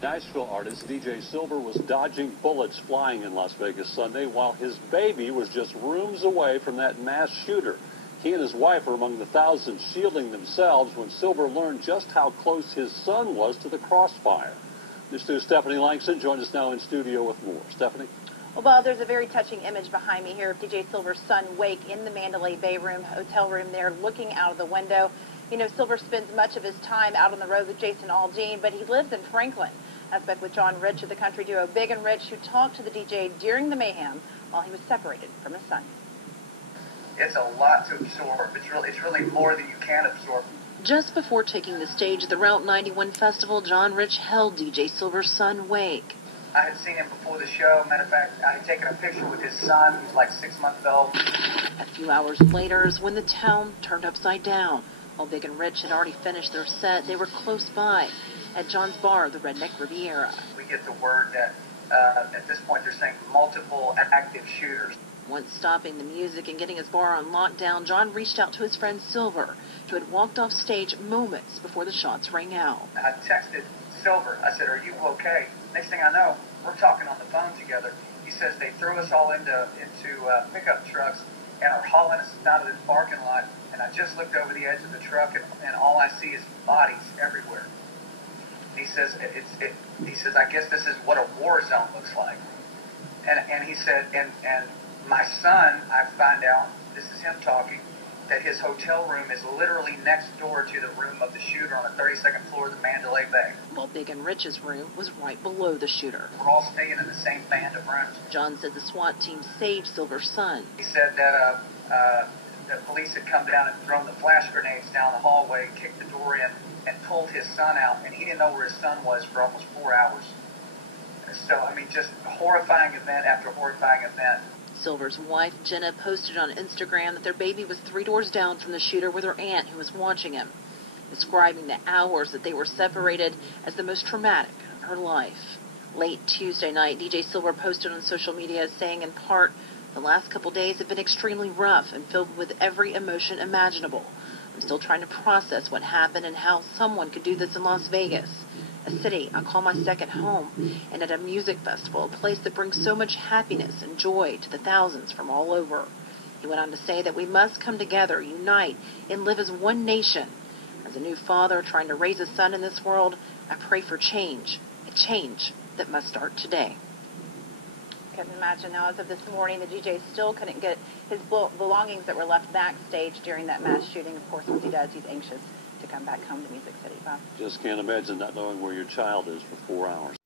Nashville artist DJ Silver was dodging bullets flying in Las Vegas Sunday while his baby was just rooms away from that mass shooter. He and his wife were among the thousands shielding themselves when Silver learned just how close his son was to the crossfire. News 2's Stephanie Langston joins us now in studio with more. Stephanie? Well, there's a very touching image behind me here of DJ Silver's son, Wake, in the Mandalay Bay hotel room there, looking out of the window. You know, Silver spends much of his time out on the road with Jason Aldean, but he lives in Franklin. I spoke with Jen Rupert of the country duo Big and Rich, who talked to the DJ during the mayhem while he was separated from his son. It's a lot to absorb. It's really more than you can absorb. Just before taking the stage at the Route 91 festival, Jen Rupert held DJ Silver's son, Wake. I had seen him before the show. Matter of fact, I had taken a picture with his son. He's like 6 months old. A few hours later is when the town turned upside down. While Big and Rich had already finished their set, they were close by at John's bar, the Redneck Riviera. We get the word that at this point they're saying multiple active shooters. Once stopping the music and getting his bar on lockdown, John reached out to his friend Silver, who had walked off stage moments before the shots rang out. I texted Silver. I said, "Are you okay?" Next thing I know, we're talking on the phone together. He says they threw us all into pickup trucks and are hauling us out of this parking lot. And I just looked over the edge of the truck, and all I see is bodies everywhere. He says, he says, I guess this is what a war zone looks like. And he said, and my son, I find out, this is him talking, that his hotel room is literally next door to the room of the shooter on the 32nd floor of the Mandalay Bay. While Big and Rich's room was right below the shooter. We're all staying in the same band of rooms. John said the SWAT team saved Silver's son. He said that the police had come down and thrown the flash grenades down the hallway, kicked the door in, and pulled his son out, and he didn't know where his son was for almost 4 hours. So, I mean, just horrifying event after horrifying event. Silver's wife, Jenna, posted on Instagram that their baby was 3 doors down from the shooter with her aunt who was watching him, describing the hours that they were separated as the most traumatic of her life. Late Tuesday night, DJ Silver posted on social media saying in part, "The last couple days have been extremely rough and filled with every emotion imaginable. I'm still trying to process what happened and how someone could do this in Las Vegas, a city I call my second home, and at a music festival, a place that brings so much happiness and joy to the thousands from all over." He went on to say that we must come together, unite, and live as one nation. As a new father trying to raise a son in this world, I pray for change, a change that must start today. Couldn't imagine. Now, as of this morning, the DJ still couldn't get his belongings that were left backstage during that mass shooting. Of course, once he does, he's anxious to come back home to Music City. Bob? Just can't imagine not knowing where your child is for 4 hours.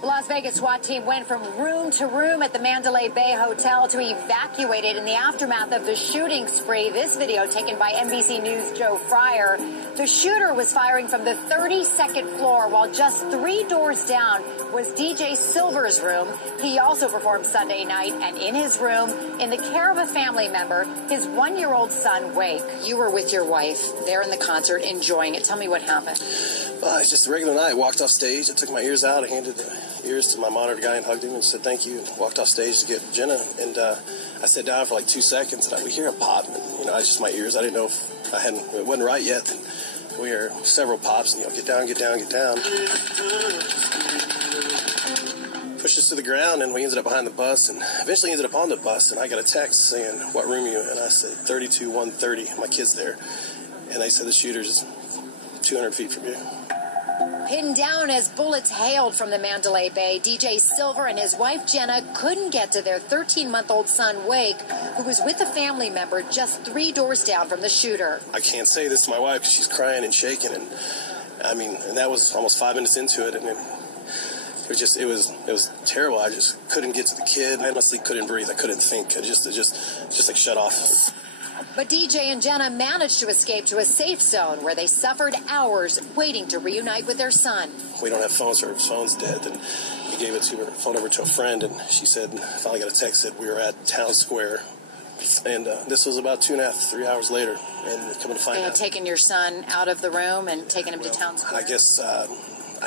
The Las Vegas SWAT team went from room to room at the Mandalay Bay Hotel to evacuate it in the aftermath of the shooting spree. This video taken by NBC News' Joe Fryer. The shooter was firing from the 32nd floor while just 3 doors down was DJ Silver's room. He also performed Sunday night, and in his room, in the care of a family member, his 1-year-old son, Wake. You were with your wife there in the concert, enjoying it. Tell me what happened. It's just a regular night. Walked off stage. I took my ears out. I handed the ears to my monitor guy and hugged him and said thank you. And walked off stage to get Jenna. And I sat down for like 2 seconds and I would hear a pop. And, it's just my ears. I didn't know if it wasn't right yet. And we hear several pops and, get down, get down, get down. Pushed us to the ground and we ended up behind the bus and eventually ended up on the bus. And I got a text saying, "What room are you in?" And I said, 32-130. My kid's there. And they said, "The shooter's 200 feet from you." Pinned down as bullets hailed from the Mandalay Bay, DJ Silver and his wife Jenna couldn't get to their 13-month-old son Wake, who was with a family member just 3 doors down from the shooter. I can't say this to my wife because she's crying and shaking, and and that was almost 5 minutes into it, and it was terrible. I just couldn't get to the kid. I honestly couldn't breathe. I couldn't think. I just like shut off. But DJ and Jenna managed to escape to a safe zone where they suffered hours waiting to reunite with their son. We don't have phones. Her phone's dead. And we gave it to her phone over to a friend, and she said, finally got a text that we were at Town Square. And this was about 2.5, 3 hours later. And coming to find out. They had taken your son out of the room and taken him to Town Square? I guess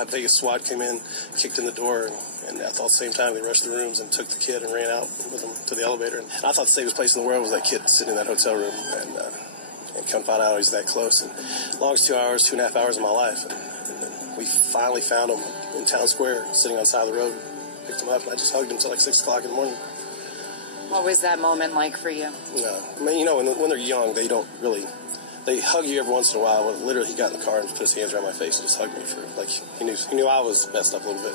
Vegas SWAT came in, kicked in the door, and at the same time they rushed the rooms and took the kid and ran out with him to the elevator. And I thought the safest place in the world was that kid sitting in that hotel room, and come find out he's that close. And longest 2 hours, 2.5 hours of my life. And we finally found him in Town Square, sitting on the side of the road. Picked him up, and I just hugged him until like 6 o'clock in the morning. What was that moment like for you? I mean, you know, when they're young, they don't really... They hug you every once in a while. Well, literally, he got in the car and put his hands around my face and just hugged me for, like, he knew I was messed up a little bit.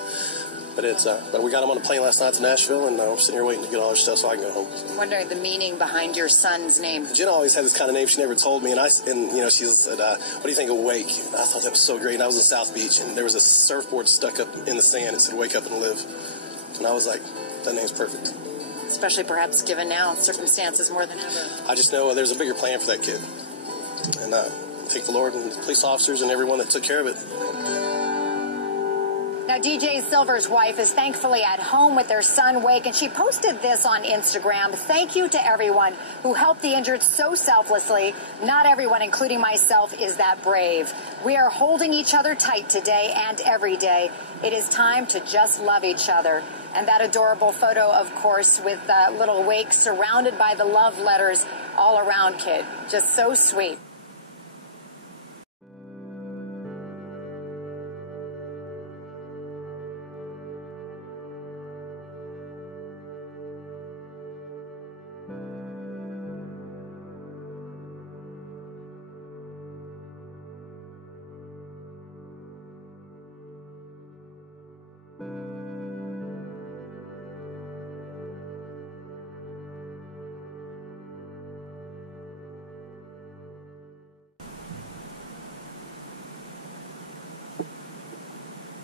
But we got him on a plane last night to Nashville, and we're sitting here waiting to get all our stuff so I can go home. I'm wondering the meaning behind your son's name. Jen always had this kind of name. She never told me, and you know, she said, "What do you think of Wake?" And I thought that was so great. And I was in South Beach, and there was a surfboard stuck up in the sand. It said, "Wake up and live." And I was like, "That name's perfect." Especially perhaps given now circumstances more than ever. I just know there's a bigger plan for that kid. And thank the Lord and the police officers and everyone that took care of it. Now, DJ Silver's wife is thankfully at home with their son, Wake, and she posted this on Instagram. Thank you to everyone who helped the injured so selflessly. Not everyone, including myself, is that brave. We are holding each other tight today and every day. It is time to just love each other. And that adorable photo, of course, with little Wake surrounded by the love letters all around, kid. Just so sweet.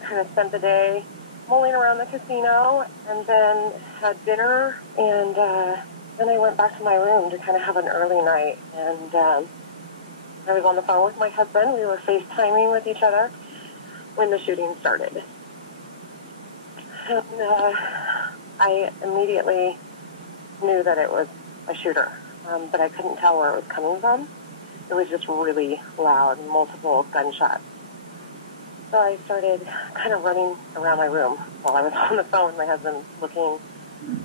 Kind of spent the day mulling around the casino and then had dinner, and then I went back to my room to kind of have an early night, and I was on the phone with my husband. We were FaceTiming with each other when the shooting started. And I immediately knew that it was a shooter, but I couldn't tell where it was coming from. It was just really loud, multiple gunshots. So I started kind of running around my room while I was on the phone with my husband, looking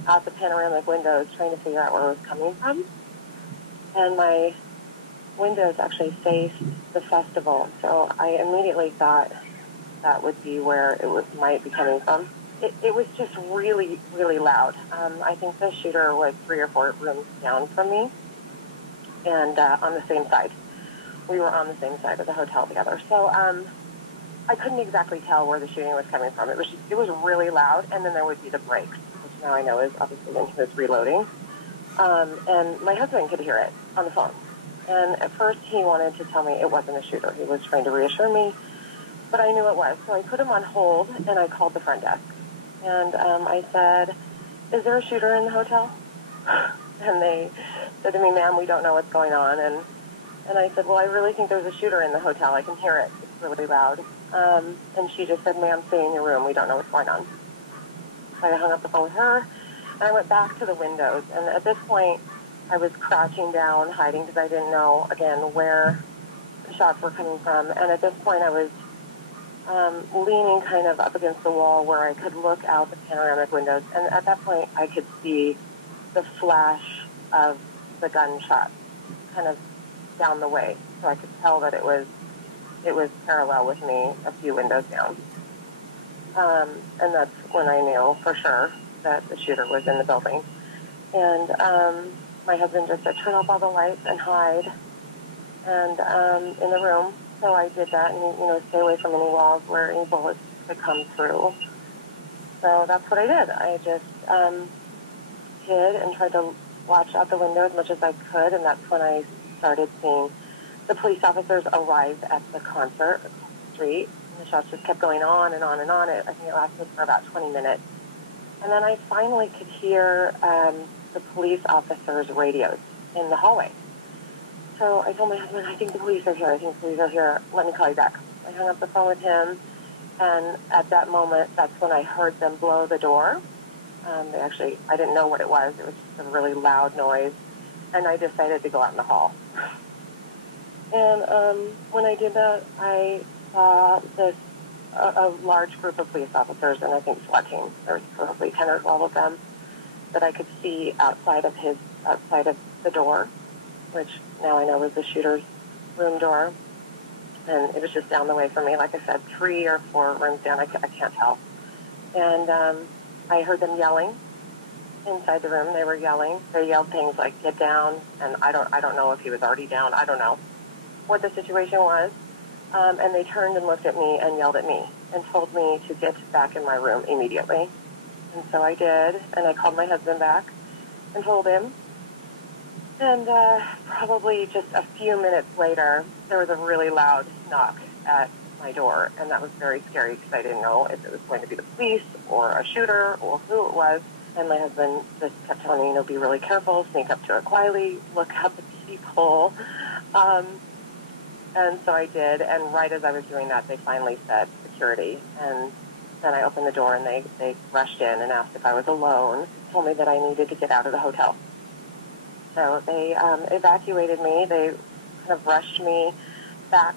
out the panoramic windows, trying to figure out where it was coming from. And my windows actually faced the festival, so I immediately thought that would be where it might be coming from. It was just really, really loud. I think the shooter was 3 or 4 rooms down from me, and on the same side. We were on the same side of the hotel together. So I couldn't exactly tell where the shooting was coming from. It was really loud, and then there would be the breaks, which now I know is obviously when he was reloading. And my husband could hear it on the phone. And at first he wanted to tell me it wasn't a shooter. He was trying to reassure me, but I knew it was. So I put him on hold, and I called the front desk. And I said, "Is there a shooter in the hotel?" And they said to me, "Ma'am, we don't know what's going on." And I said, "Well, I really think there's a shooter in the hotel. I can hear it. It's really loud." And she just said, "Ma'am, stay in your room. We don't know what's going on." So I hung up the phone with her, and I went back to the windows. And at this point, I was crouching down, hiding, because I didn't know, again, where the shots were coming from. And at this point, I was leaning kind of up against the wall where I could look out the panoramic windows. And at that point, I could see the flash of the gunshot kind of down the way. So I could tell that it was parallel with me a few windows down. And that's when I knew for sure that the shooter was in the building. And my husband just said, "Turn off all the lights and hide and in the room." So I did that, and stay away from any walls where any bullets could come through. So that's what I did. I just hid and tried to watch out the window as much as I could, and that's when I started seeing the police officers arrive at the concert street. And the shots just kept going on and on and on. I think it lasted for about 20 minutes. And then I finally could hear the police officers' radios in the hallway. So I told my husband, "I think the police are here. I think the police are here. Let me call you back." I hung up the phone with him, and at that moment, that's when I heard them blow the door. I didn't know what it was. It was just a really loud noise, and I decided to go out in the hall. And when I did that, I saw a large group of police officers, and I think SWAT team. There was probably 10 or 12 of them that I could see outside of the door, which now I know was the shooter's room door. and it was just down the way from me. Like I said, 3 or 4 rooms down. I can't tell. And I heard them yelling inside the room. They were yelling. They yelled things like "get down," and I don't know if he was already down. I don't know what the situation was. And they turned and looked at me and yelled at me and told me to get back in my room immediately. And so I did, and I called my husband back and told him. And probably just a few minutes later, there was a really loud knock at my door, and that was very scary because I didn't know if it was going to be the police or a shooter or who it was. And my husband just kept telling me, be really careful, sneak up to it quietly, look up at people. And so I did, and right as I was doing that, they finally said security. And then I opened the door, and they rushed in and asked if I was alone, told me that I needed to get out of the hotel. So they evacuated me. They kind of rushed me back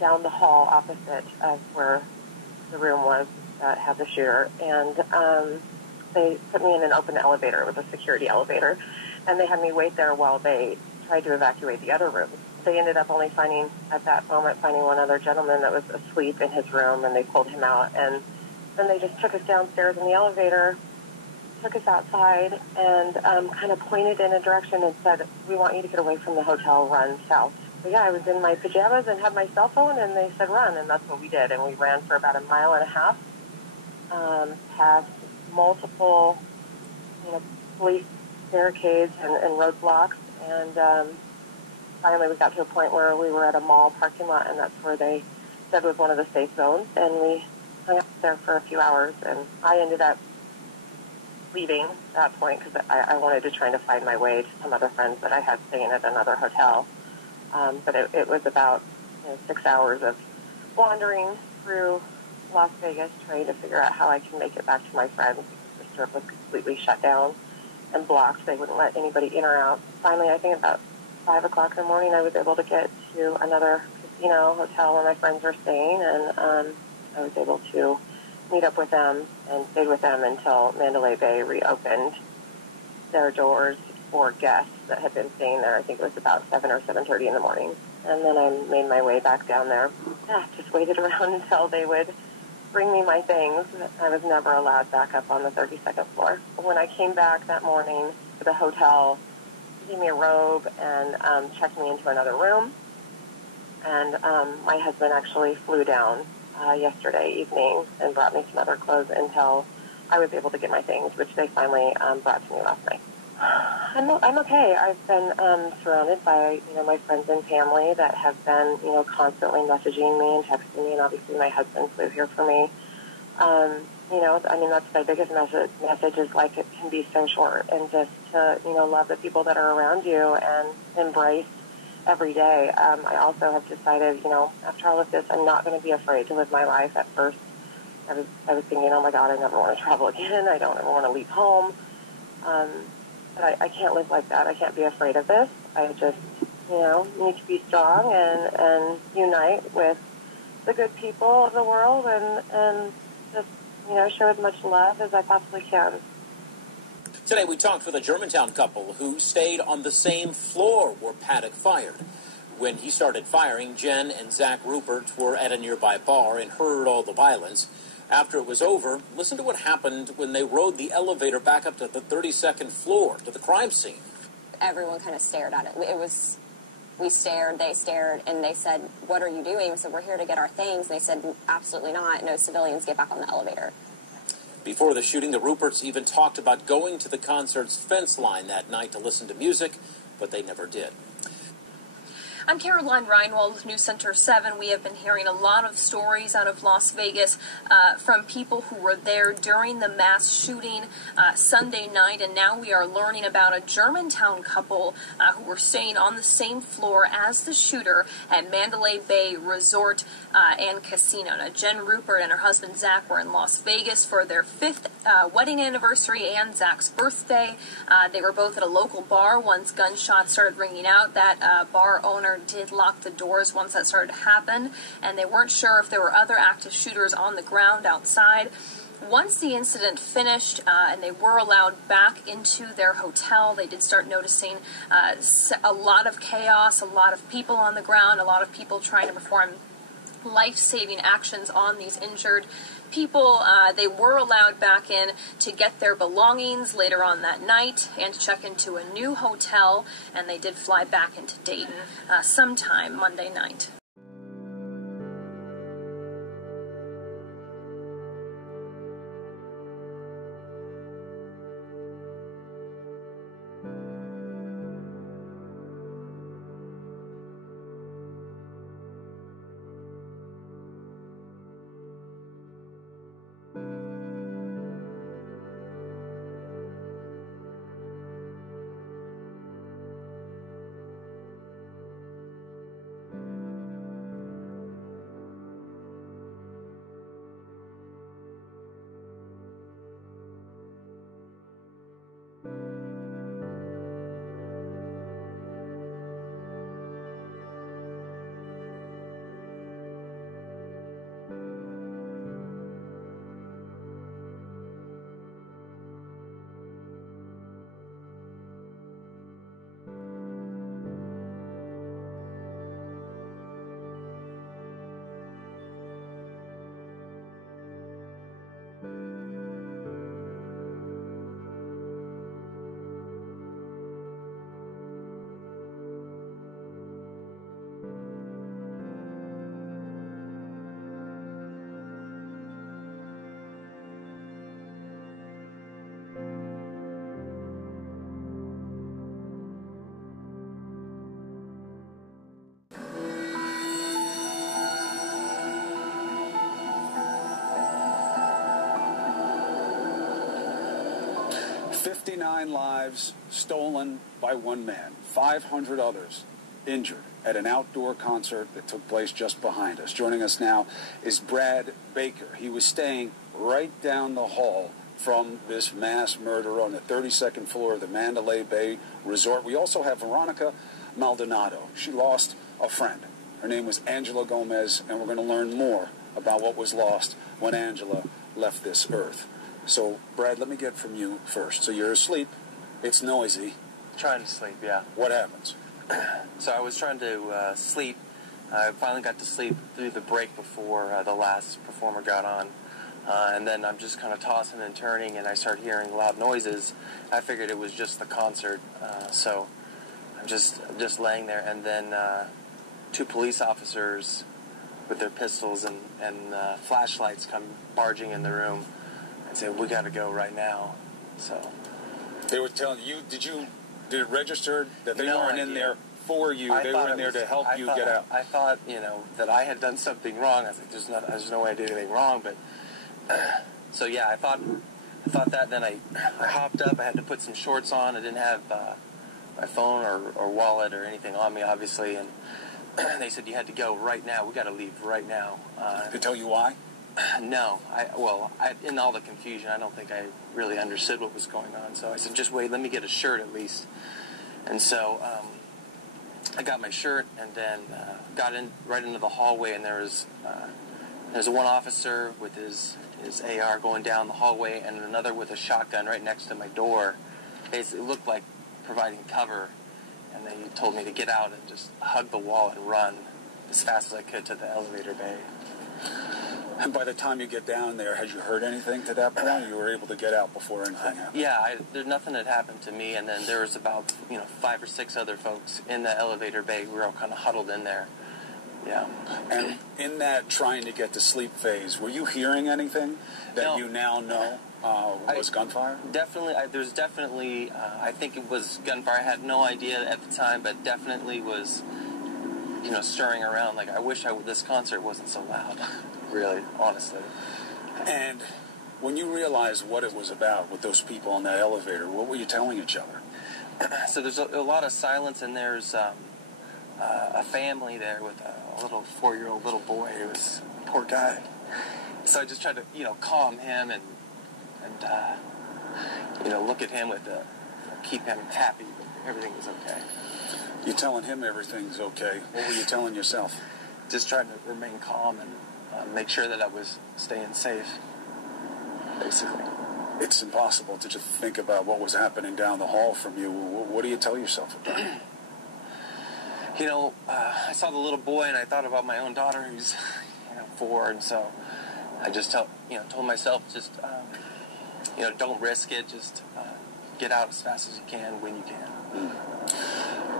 down the hall opposite of where the room was that had the shooter. And they put me in an open elevator. It was a security elevator. And they had me wait there while they tried to evacuate the other rooms. They ended up only finding one other gentleman that was asleep in his room, and they pulled him out. And then they just took us downstairs in the elevator, took us outside, and kind of pointed in a direction and said, "We want you to get away from the hotel, run south." So yeah, I was in my pajamas and had my cell phone, and they said run, and that's what we did. And we ran for about 1.5 miles, past multiple, police barricades and roadblocks, and finally we got to a point where we were at a mall parking lot, and that's where they said was one of the safe zones, and we hung out there for a few hours, and I ended up leaving at that point because I wanted to try to find my way to some other friends that I had staying at another hotel. But it was about 6 hours of wandering through Las Vegas trying to figure out how I can make it back to my friends because the strip was completely shut down and blocked. They wouldn't let anybody in or out. Finally, I think about 5 o'clock in the morning, I was able to get to another casino hotel where my friends were staying, and I was able to meet up with them and stayed with them until Mandalay Bay reopened their doors for guests that had been staying there. I think it was about 7 or 7:30 in the morning. And then I made my way back down there. Just waited around until they would bring me my things. I was never allowed back up on the 32nd floor. When I came back that morning to the hotel, they gave me a robe and checked me into another room. And my husband actually flew down yesterday evening and brought me some other clothes until I was able to get my things, which they finally brought to me last night. I'm okay. I've been surrounded by my friends and family that have been constantly messaging me and texting me, and obviously my husband flew here for me. That's my biggest message is like it can be so short, and just to love the people that are around you and embrace every day. I also have decided, after all of this, I'm not going to be afraid to live my life. At first, I was thinking, oh my God, I never want to travel again. I don't ever want to leave home. But I can't live like that. I can't be afraid of this. I just, need to be strong and unite with the good people of the world and just, show as much love as I possibly can. Today we talked with a Germantown couple who stayed on the same floor where Paddock fired. When he started firing, Jen and Zach Rupert were at a nearby bar and heard all the violence. After it was over, listen to what happened when they rode the elevator back up to the 32nd floor, to the crime scene. Everyone kind of stared at it. We stared, they stared, and they said, "What are you doing?" We said, "We're here to get our things." And they said, "Absolutely not. No civilians, get back on the elevator." Before the shooting, the Ruperts even talked about going to the concert's fence line that night to listen to music, but they never did. I'm Caroline Reinwald with News Center 7. We have been hearing a lot of stories out of Las Vegas from people who were there during the mass shooting Sunday night, and now we are learning about a Germantown couple who were staying on the same floor as the shooter at Mandalay Bay Resort and Casino. Now, Jen Rupert and her husband Zach were in Las Vegas for their 5th wedding anniversary and Zach's birthday. They were both at a local bar once gunshots started ringing out. That bar owner there did lock the doors once that started to happen, and they weren't sure if there were other active shooters on the ground outside. Once the incident finished and they were allowed back into their hotel, they did start noticing a lot of chaos, a lot of people on the ground, a lot of people trying to perform life-saving actions on these injured people. They were allowed back in to get their belongings later on that night and to check into a new hotel, and they did fly back into Dayton sometime Monday night. Lives stolen by one man, 500 others injured at an outdoor concert that took place just behind us. Joining us now is Brad Baker. He was staying right down the hall from this mass murder on the 32nd floor of the Mandalay Bay Resort. We also have Veronica Maldonado. She lost a friend. Her name was Angela Gomez, and we're going to learn more about what was lost when Angela left this earth. So, Brad, let me get from you first. So you're asleep. It's noisy. Trying to sleep, yeah. What happens? So I was trying to sleep. I finally got to sleep through the break before the last performer got on. And then I'm just kind of tossing and turning, and I start hearing loud noises. I figured it was just the concert. So I'm just laying there, and then two police officers with their pistols and flashlights come barging in the room and say, "We got to go right now." So they were telling you, did it register that they weren't in there for you? They were in there to help you get out. I thought, that I had done something wrong. I was like, there's no way I did anything wrong. But so yeah, I thought that. Then I hopped up. I had to put some shorts on. I didn't have my phone or wallet or anything on me, obviously. And they said, you had to go right now. We got to leave right now. Did they tell you why? No. In all the confusion, I don't think I really understood what was going on. So I said, just wait, let me get a shirt at least. And so I got my shirt and then got right into the hallway, and there's one officer with his AR going down the hallway and another with a shotgun right next to my door. It looked like providing cover, and they told me to get out and just hug the wall and run as fast as I could to the elevator bay. And by the time you get down there, had you heard anything to that point? You were able to get out before anything happened? Yeah, nothing had happened to me, and then there was about 5 or 6 other folks in the elevator bay. We were all kind of huddled in there. Yeah. And in that trying to get to sleep phase, were you hearing anything that you now know was gunfire? Definitely. There's definitely, I think it was gunfire. I had no idea at the time, but definitely was, stirring around. Like, I wish this concert wasn't so loud. Really, honestly. And when you realized what it was about with those people in that elevator, what were you telling each other? So there's a lot of silence, and there's a family there with a little 4-year-old little boy. It was a poor guy. So I just tried to, calm him and look at him with keep him happy, but everything was okay. You're telling him everything's okay. What were you telling yourself? Just trying to remain calm and make sure that I was staying safe, basically. It's impossible to just think about what was happening down the hall from you. What do you tell yourself about it? You know, I saw the little boy and I thought about my own daughter who's, 4, and so I just told myself, just, don't risk it. Just get out as fast as you can when you can.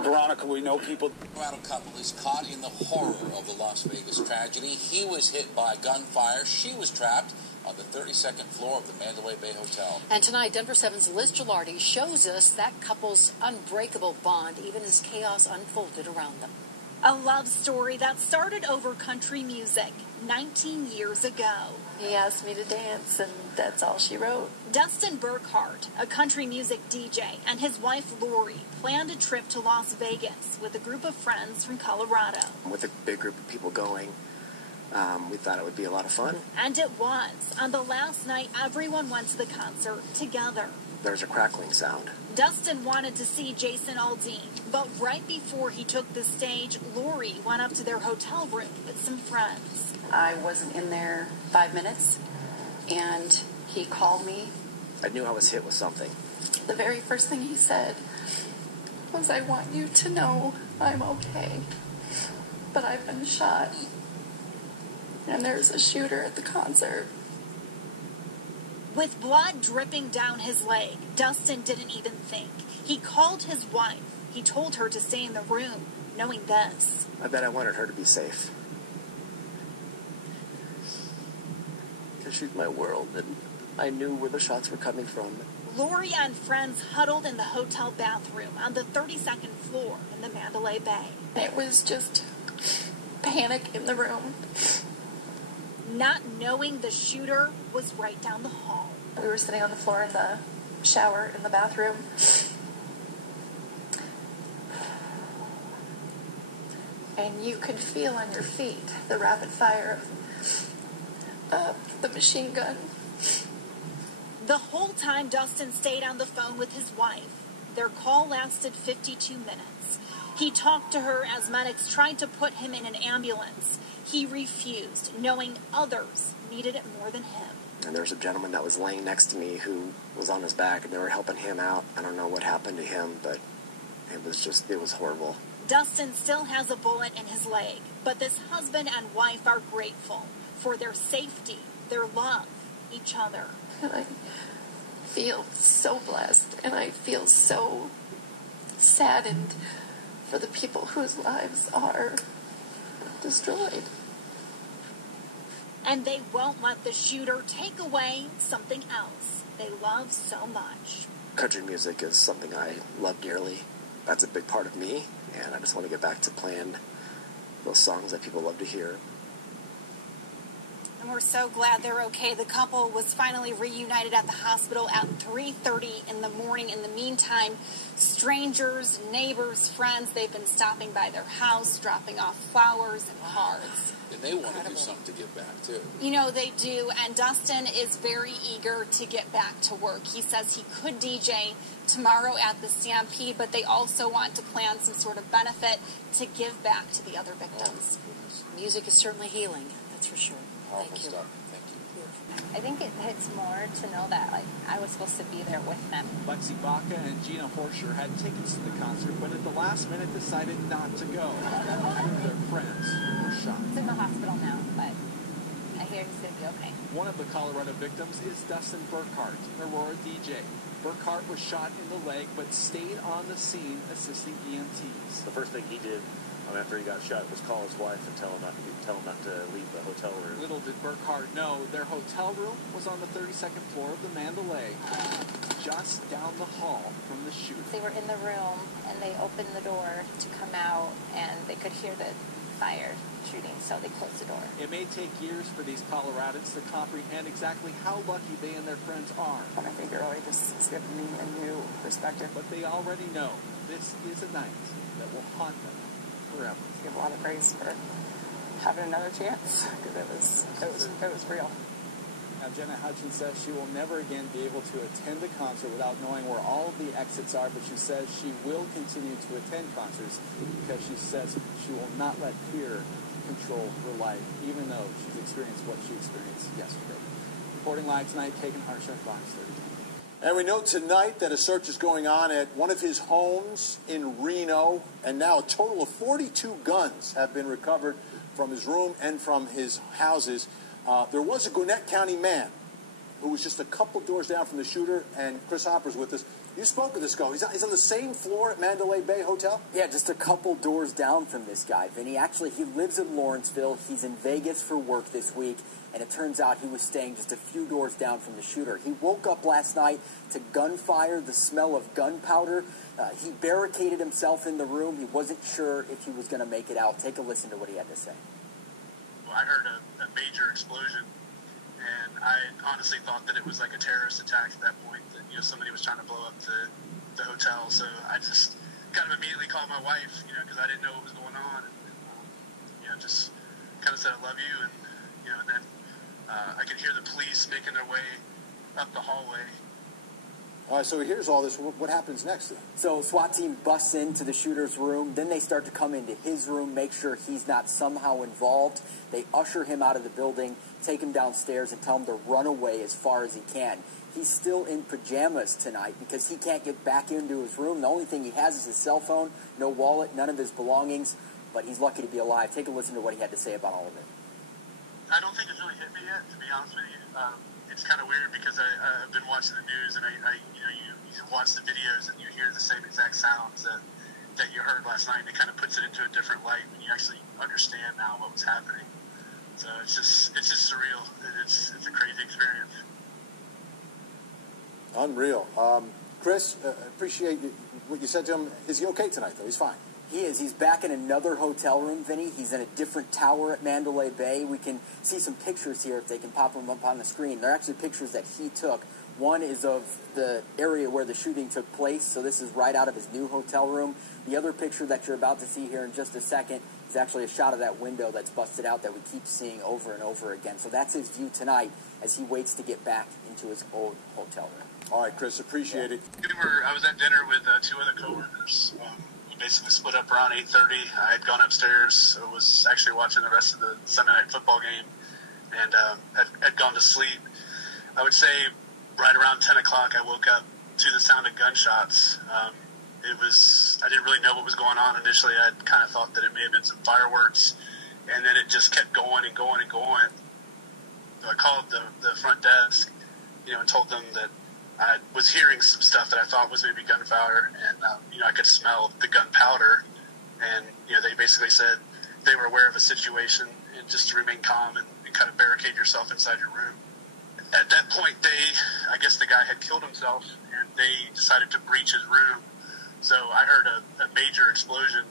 Veronica, we know people... The Colorado couple is caught in the horror of the Las Vegas tragedy. He was hit by gunfire. She was trapped on the 32nd floor of the Mandalay Bay Hotel. And tonight, Denver 7's Liz Gilardi shows us that couple's unbreakable bond, even as chaos unfolded around them. A love story that started over country music 19 years ago. He asked me to dance, and that's all she wrote. Dustin Burkhardt, a country music DJ, and his wife Laurie planned a trip to Las Vegas with a group of friends from Colorado. With a big group of people going, we thought it would be a lot of fun. And it was. On the last night, everyone went to the concert together. There's a crackling sound. Dustin wanted to see Jason Aldean, but right before he took the stage, Laurie went up to their hotel room with some friends. I wasn't in there 5 minutes, and he called me. I knew I was hit with something. The very first thing he said was, "I want you to know I'm okay, but I've been shot, and there's a shooter at the concert." With blood dripping down his leg, Dustin didn't even think. He called his wife. He told her to stay in the room, knowing this. I bet I wanted her to be safe. Because she's my world, and I knew where the shots were coming from. Laurie and friends huddled in the hotel bathroom on the 32nd floor in the Mandalay Bay. It was just panic in the room. Not knowing the shooter was right down the hall. We were sitting on the floor in the shower in the bathroom. And you could feel on your feet the rapid fire of the machine gun. The whole time Dustin stayed on the phone with his wife. Their call lasted 52 minutes. He talked to her as medics tried to put him in an ambulance. He refused, knowing others needed it more than him. And there was a gentleman that was laying next to me who was on his back, and they were helping him out. I don't know what happened to him, but it was horrible. Dustin still has a bullet in his leg, but this husband and wife are grateful for their safety, their love, each other. And I feel so blessed, and I feel so saddened for the people whose lives are destroyed. And they won't let the shooter take away something else they love so much. Country music is something I love dearly. That's a big part of me, and I just want to get back to playing those songs that people love to hear. And we're so glad they're okay. The couple was finally reunited at the hospital at 3:30 in the morning. In the meantime, strangers, neighbors, friends, they've been stopping by their house, dropping off flowers and cards. And they want to do something to give back, too. You know, they do, and Dustin is very eager to get back to work. He says he could DJ tomorrow at the Stampede, but they also want to plan some sort of benefit to give back to the other victims. Music is certainly healing, that's for sure. Powerful Thank you. stuff. Thank you. I think it hits more to know that, I was supposed to be there with them. Lexi Baca and Gina Horscher had tickets to the concert, but at the last minute decided not to go. Their friends were shot. He's in the hospital now, but I hear he's going to be okay. One of the Colorado victims is Dustin Burkhardt, an Aurora DJ. Burkhardt was shot in the leg, but stayed on the scene assisting EMTs. The first thing he did after he got shot was call his wife and tell him not to leave the hotel room. Little did Burkhardt know their hotel room was on the 32nd floor of the Mandalay, just down the hall from the shooter. They were in the room, and they opened the door to come out, and they could hear the fire shooting, so they closed the door. It may take years for these Coloradans to comprehend exactly how lucky they and their friends are. And I think it really just has given me a new perspective. But they already know this is a night that will haunt them forever. Give a lot of praise for having another chance, because it was real. Now, Jenna Hutchins says she will never again be able to attend a concert without knowing where all of the exits are, but she says she will continue to attend concerts because she says she will not let fear control her life, even though she's experienced what she experienced yesterday. Reporting live tonight, Kagan Harshaw, Fox 30. And we know tonight that a search is going on at one of his homes in Reno, and now a total of 42 guns have been recovered from his room and from his houses. There was a Gwinnett County man who was just a couple doors down from the shooter, and Chris Hopper's with us. You spoke with this guy. He's on the same floor at Mandalay Bay Hotel? Yeah, just a couple doors down from this guy, Vinny. Actually, he lives in Lawrenceville. He's in Vegas for work this week, and it turns out he was staying just a few doors down from the shooter. He woke up last night to gunfire, the smell of gunpowder. He barricaded himself in the room. He wasn't sure if he was going to make it out. Take a listen to what he had to say. I heard a major explosion, and I honestly thought that it was like a terrorist attack at that point, that, you know, somebody was trying to blow up the hotel. So I just kind of immediately called my wife, you know, because I didn't know what was going on. And, you know, just kind of said, I love you. And, you know, and then I could hear the police making their way up the hallway. All right, so he hears all this. What happens next then? So SWAT team busts into the shooter's room. Then they start to come into his room, make sure he's not somehow involved. They usher him out of the building, take him downstairs, and tell him to run away as far as he can. He's still in pajamas tonight because he can't get back into his room. The only thing he has is his cell phone, no wallet, none of his belongings, but he's lucky to be alive. Take a listen to what he had to say about all of it. I don't think it's really hit me yet, to be honest with you. It's kind of weird because I've been watching the news, and you watch the videos and you hear the same exact sounds that you heard last night, and it kind of puts it into a different light when you actually understand now what was happening. So it's just surreal. It's a crazy experience. Unreal. Chris, appreciate what you said to him. Is he okay tonight, though? He's fine. He is. He's back in another hotel room, Vinny. He's in a different tower at Mandalay Bay. We can see some pictures here if they can pop them up on the screen. They're actually pictures that he took. One is of the area where the shooting took place, so this is right out of his new hotel room. The other picture that you're about to see here in just a second is actually a shot of that window that's busted out that we keep seeing over and over again. So that's his view tonight as he waits to get back into his old hotel room. All right, Chris, appreciate it. I was at dinner with two other coworkers. We basically split up around 8:30. I had gone upstairs, so was actually watching the rest of the Sunday night football game, and had gone to sleep. I would say right around 10 o'clock, I woke up to the sound of gunshots. I didn't really know what was going on initially. I kind of thought that it may have been some fireworks, and then it just kept going and going and going. So I called the front desk, and told them that I was hearing some stuff that I thought was maybe gunfire, and I could smell the gunpowder, and they basically said they were aware of a situation and just to remain calm and kind of barricade yourself inside your room. At that point, I guess the guy had killed himself, and they decided to breach his room. So I heard a major explosion,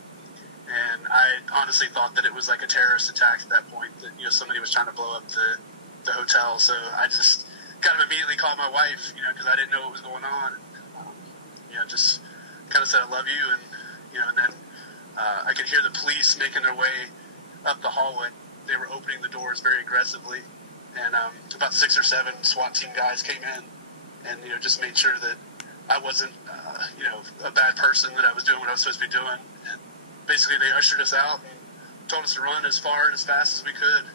and I honestly thought that it was like a terrorist attack at that point, that somebody was trying to blow up the hotel. So I just kind of immediately called my wife, because I didn't know what was going on. Just kind of said, I love you, and then I could hear the police making their way up the hallway. They were opening the doors very aggressively, and about 6 or 7 SWAT team guys came in and, just made sure that I wasn't, a bad person, that I was doing what I was supposed to be doing. And basically they ushered us out and told us to run as far and as fast as we could.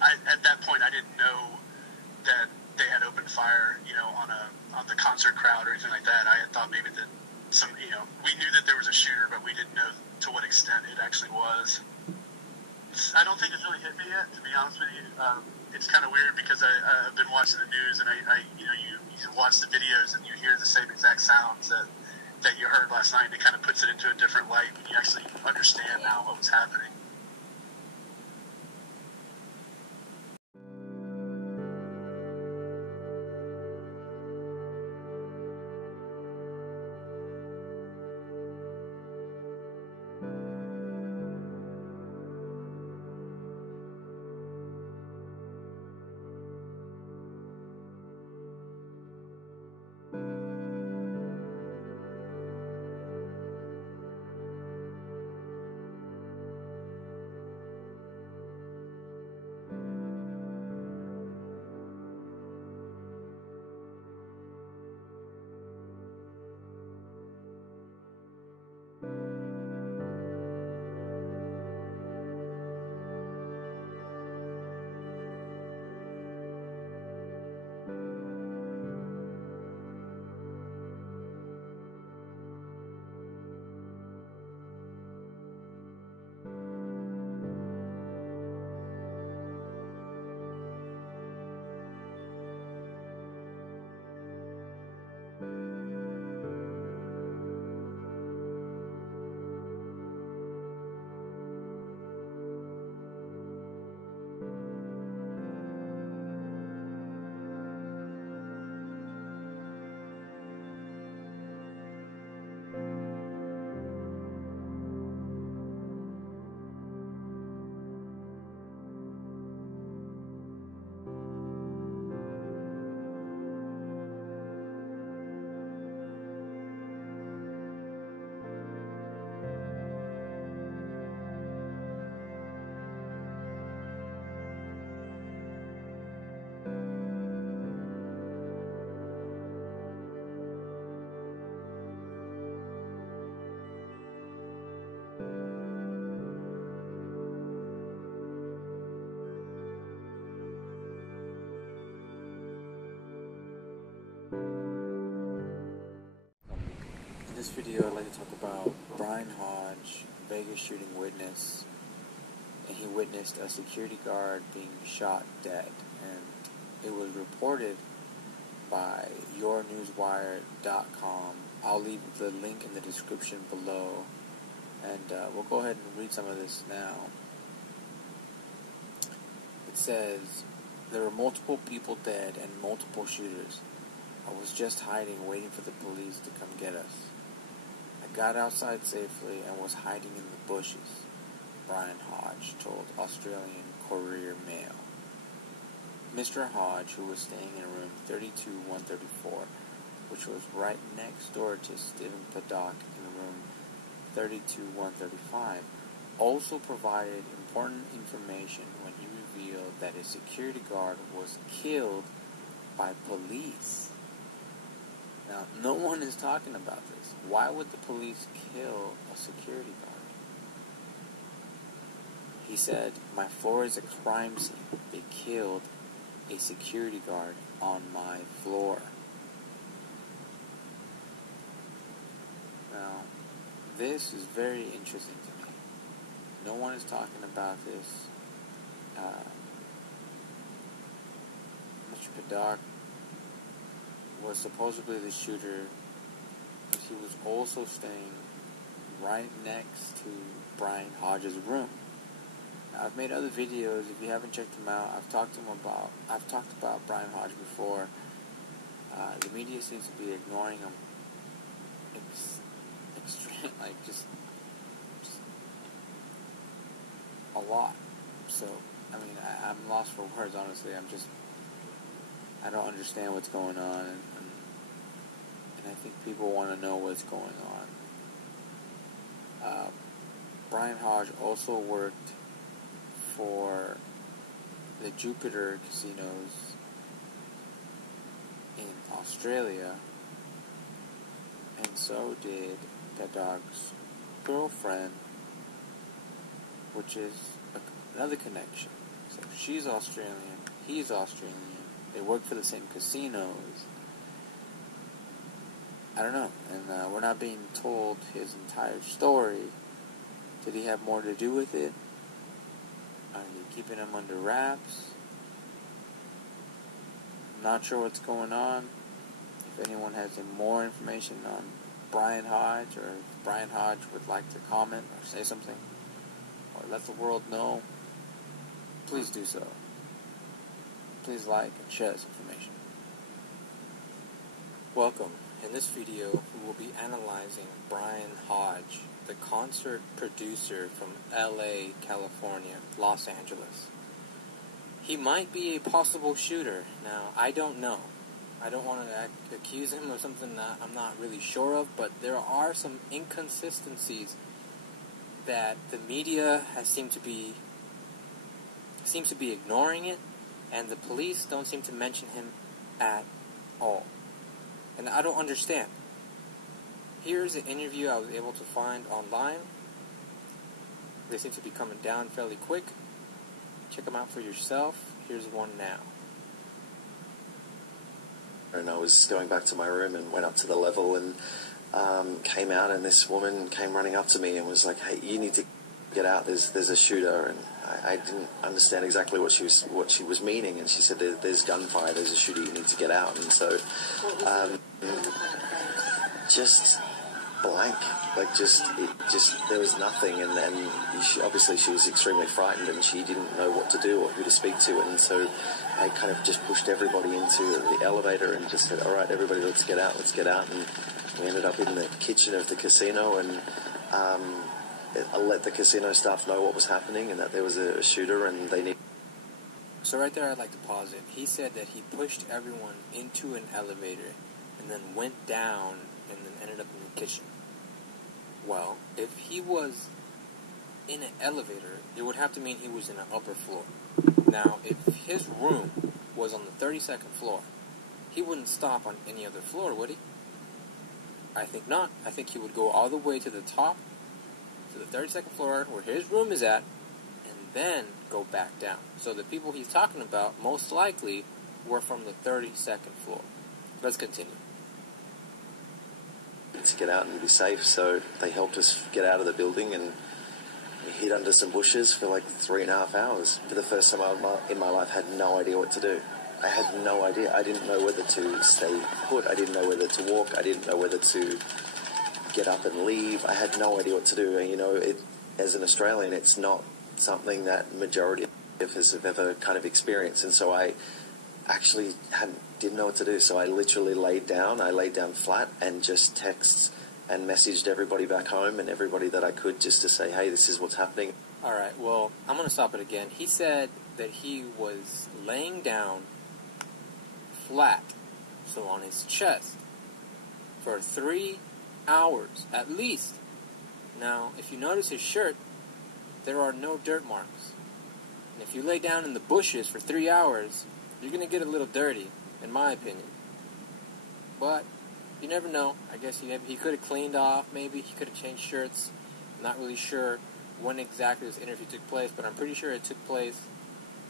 At that point, I didn't know that they had opened fire, on the concert crowd or anything like that. I had thought maybe that we knew that there was a shooter, but we didn't know to what extent it actually was. I don't think it's really hit me yet, to be honest with you. It's kind of weird because I've been watching the news, and you watch the videos and you hear the same exact sounds that you heard last night, and it kind of puts it into a different light when you actually understand now what was happening. this video, I'd like to talk about Brian Hodge, Vegas shooting witness, and he witnessed a security guard being shot dead, and it was reported by yournewswire.com. I'll leave the link in the description below, and we'll go ahead and read some of this now. It says, there were multiple people dead and multiple shooters. I was just hiding, waiting for the police to come get us. I got outside safely and was hiding in the bushes, Brian Hodge told Australian Courier Mail. Mr. Hodge, who was staying in room 32-134, which was right next door to Stephen Paddock in room 32-135, also provided important information when he revealed that a security guard was killed by police. Now, no one is talking about this. Why would the police kill a security guard? He said, my floor is a crime scene. They killed a security guard on my floor. Now, this is very interesting to me. No one is talking about this. Mr. Paddock was supposedly the shooter, but he was also staying right next to Brian Hodge's room. Now, I've made other videos. If you haven't checked them out, I've talked about Brian Hodge before. The media seems to be ignoring him. It's extreme, like just a lot. So, I mean, I'm lost for words, honestly. I don't understand what's going on, and I think people want to know what's going on. Brian Hodge also worked for the Jupiter casinos in Australia, and so did Paddock's girlfriend, which is another connection. So she's Australian, he's Australian. They work for the same casinos. I don't know, and we're not being told his entire story. Did he have more to do with it? Are they keeping him under wraps? I'm not sure what's going on. If anyone has any more information on Brian Hodge, or if Brian Hodge would like to comment or say something, or let the world know, please do so. Please like and share this information. Welcome. In this video, we will be analyzing Brian Hodge, the concert producer from LA, California, Los Angeles. He might be a possible shooter. Now, I don't know. I don't want to accuse him of something that I'm not really sure of, but there are some inconsistencies that the media seems to be ignoring it, and the police don't seem to mention him at all. And I don't understand. Here's an interview I was able to find online. They seem to be coming down fairly quick. Check them out for yourself. Here's one now. And I was going back to my room and went up to the level and came out, and this woman came running up to me and was like, hey, you need to get out, there's a shooter. And I didn't understand exactly what she was meaning, and she said, there's gunfire, there's a shooter, you need to get out. And so just blank, like there was nothing, and then obviously she was extremely frightened and she didn't know what to do or who to speak to, and so I kind of just pushed everybody into the elevator and just said, all right, everybody, let's get out, and we ended up in the kitchen of the casino, and I let the casino staff know what was happening and that there was a shooter and they need. So right there I'd like to pause it. He said that he pushed everyone into an elevator and then went down and then ended up in the kitchen. Well, if he was in an elevator, it would have to mean he was in an upper floor. Now, if his room was on the 32nd floor, he wouldn't stop on any other floor, would he? I think not. I think he would go all the way to the top, to the 32nd floor, where his room is at, and then go back down. So the people he's talking about, most likely, were from the 32nd floor. Let's continue. to get out and be safe. So they helped us get out of the building, and we hid under some bushes for like 3.5 hours. For the first time in my life, I had no idea what to do. I had no idea. I didn't know whether to stay put. I didn't know whether to walk. I didn't know whether to get up and leave. I had no idea what to do. You know, as an Australian, it's not something that majority of us have ever kind of experienced. And so I actually didn't know what to do. So I literally laid down. I laid down flat and just texted and messaged everybody back home and everybody that I could, just to say, hey, this is what's happening. All right, well, I'm going to stop it again. He said that he was laying down flat, so on his chest, for 3 hours at least. Now, if you notice his shirt, there are no dirt marks. And if you lay down in the bushes for 3 hours, you're going to get a little dirty, in my opinion. But you never know. I guess he could have cleaned off, maybe. He could have changed shirts. I'm not really sure when exactly this interview took place, but I'm pretty sure it took place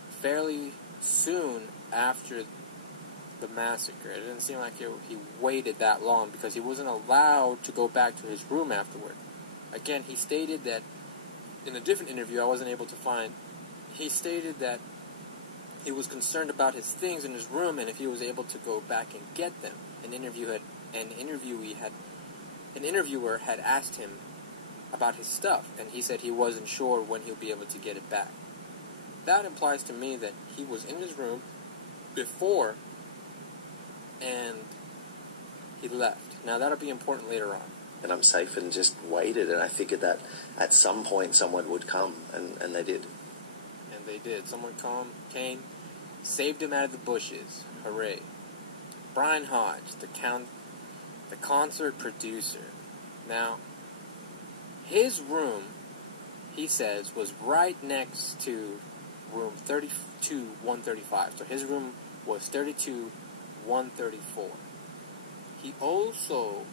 fairly soon after the massacre. It didn't seem like he waited that long, because he wasn't allowed to go back to his room afterward. Again, he stated that, in a different interview I wasn't able to find, he stated that he was concerned about his things in his room and if he was able to go back and get them. An interviewer had asked him about his stuff, and he said he wasn't sure when he'll be able to get it back. That implies to me that he was in his room before and he left. Now, that'll be important later on. And I'm safe, and just waited, and I figured that at some point someone would come, and they did. And they did. Someone came, saved him out of the bushes. Hooray. Brian Hodge, the concert producer. Now, his room, he says, was right next to room 32135. So his room was 32134. He also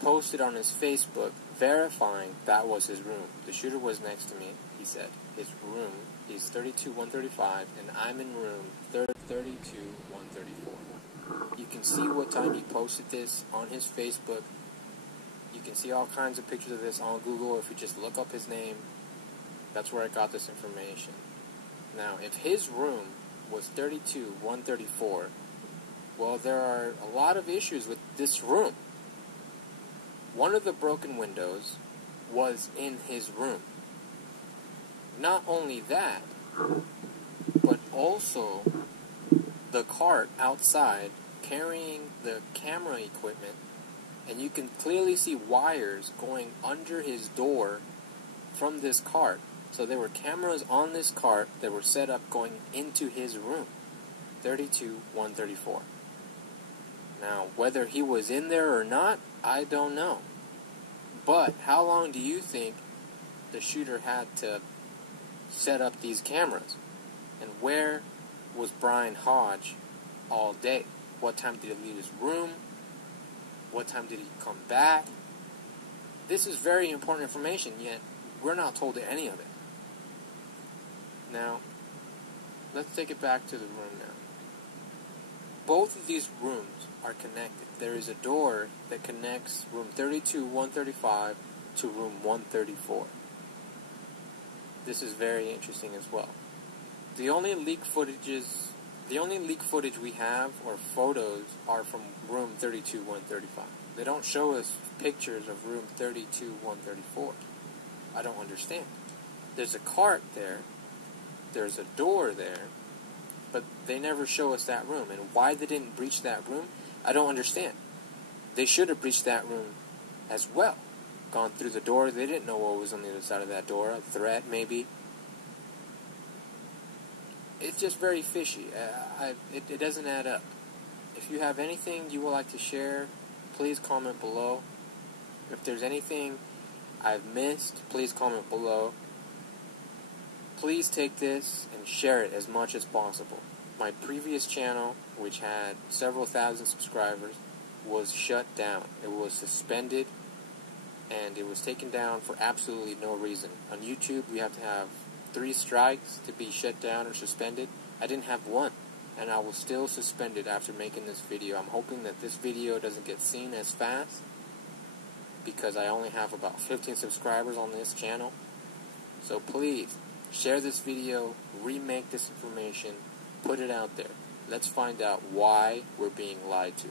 posted on his Facebook verifying that was his room. The shooter was next to me, he said. His room is 32135, and I'm in room 32134. You can see what time he posted this on his Facebook. You can see all kinds of pictures of this on Google if you just look up his name. That's where I got this information. Now, if his room was 32134, well, there are a lot of issues with this room. One of the broken windows was in his room. Not only that, but also the cart outside carrying the camera equipment, and you can clearly see wires going under his door from this cart. So there were cameras on this cart that were set up going into his room, 32134. Now, whether he was in there or not, I don't know. But how long do you think the shooter had to set up these cameras? And where was Brian Hodge all day? What time did he leave his room? What time did he come back? This is very important information, yet we're not told any of it. Now, let's take it back to the room now. Both of these rooms are connected. There is a door that connects room 32135 to room 134. This is very interesting as well. The only leak footage we have, or photos, are from room 32135. They don't show us pictures of room 32134. I don't understand. There's a cart there. There's a door there. But they never show us that room. And why they didn't breach that room, I don't understand. They should have breached that room as well. Gone through the door. They didn't know what was on the other side of that door. A threat, maybe. It's just very fishy. It doesn't add up. If you have anything you would like to share, please comment below. If there's anything I've missed, please comment below. Please take this and share it as much as possible. My previous channel, which had several thousand subscribers, was shut down. It was suspended, and it was taken down for absolutely no reason. On YouTube, we have to have 3 strikes to be shut down or suspended. I didn't have 1, and I was still suspended after making this video. I'm hoping that this video doesn't get seen as fast, because I only have about 15 subscribers on this channel. So please, share this video, remake this information, put it out there. Let's find out why we're being lied to.